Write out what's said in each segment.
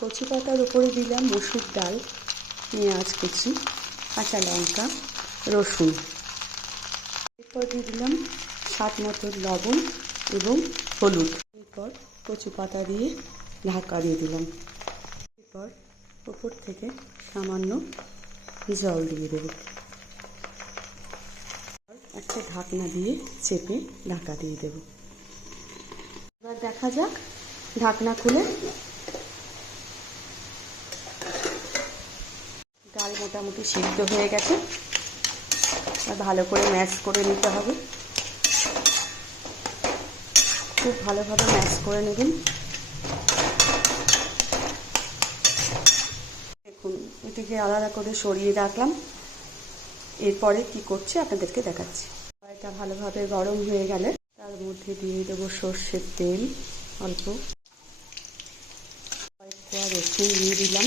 কচি পাতার উপরে দিলাম মসুর ডাল, পেঁয়াজ কুচি, কাঁচা লঙ্কা, রসুন। এরপর দিয়ে দিলাম স্বাদ মতো লবণ এবং হলুদ। এরপর কচি পাতা দিয়ে ঢাকা দিয়ে দিলাম। এরপর উপর থেকে সামান্য জল দিয়ে দেব। একটা ঢাকনা দিয়ে চেপে ঢাকা দিয়ে দেব। এবার দেখা যাক, ঢাকনা খুলে ডাল মোটামুটি সিদ্ধ হয়ে গেছে। আর ভালো করে ম্যাশ করে নিতে হবে, খুব ভালোভাবে ম্যাশ করে নেবেন। দেখুন, এটিকে আলাদা করে সরিয়ে রাখলাম। এরপরে কি করছি আপনাদেরকে দেখাচ্ছি। কড়াইটা ভালোভাবে গরম হয়ে গেলে তার মধ্যে দিয়ে দেবো সর্ষের তেল অল্প, কয়েক কোয়া রসুন দিয়ে দিলাম,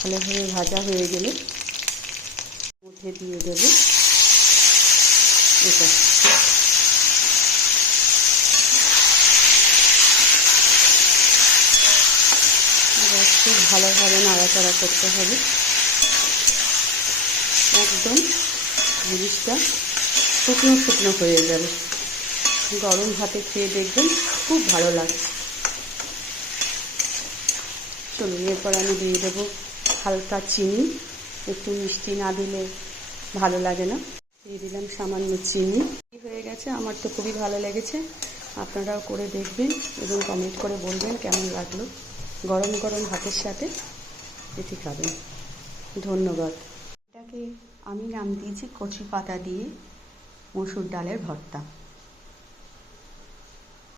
ভালোভাবে ভাজা হয়ে গেলে মধ্যে দিয়ে দেব এটা। খুব ভালোভাবে নাড়াচাড়া করতে হবে, একদম জিনিসটা শুকনো শুকনো হয়ে যাবে। গরম ভাতে খেয়ে দেখবেন খুব ভালো লাগছে। চলুন, এরপর আমি দিয়ে দেবো হালকা চিনি, একটু মিষ্টি না দিলে ভালো লাগে না। দিয়ে দিলাম সামান্য চিনি। হয়ে গেছে, আমার তো খুবই ভালো লেগেছে। আপনারাও করে দেখবেন এবং কমেন্ট করে বলবেন কেমন লাগলো। গরম গরম ভাতের সাথে এটি খাবেন। ধন্যবাদ। এটাকে আমি নাম দিয়েছি কচি পাতা দিয়ে মসুর ডালের ভর্তা।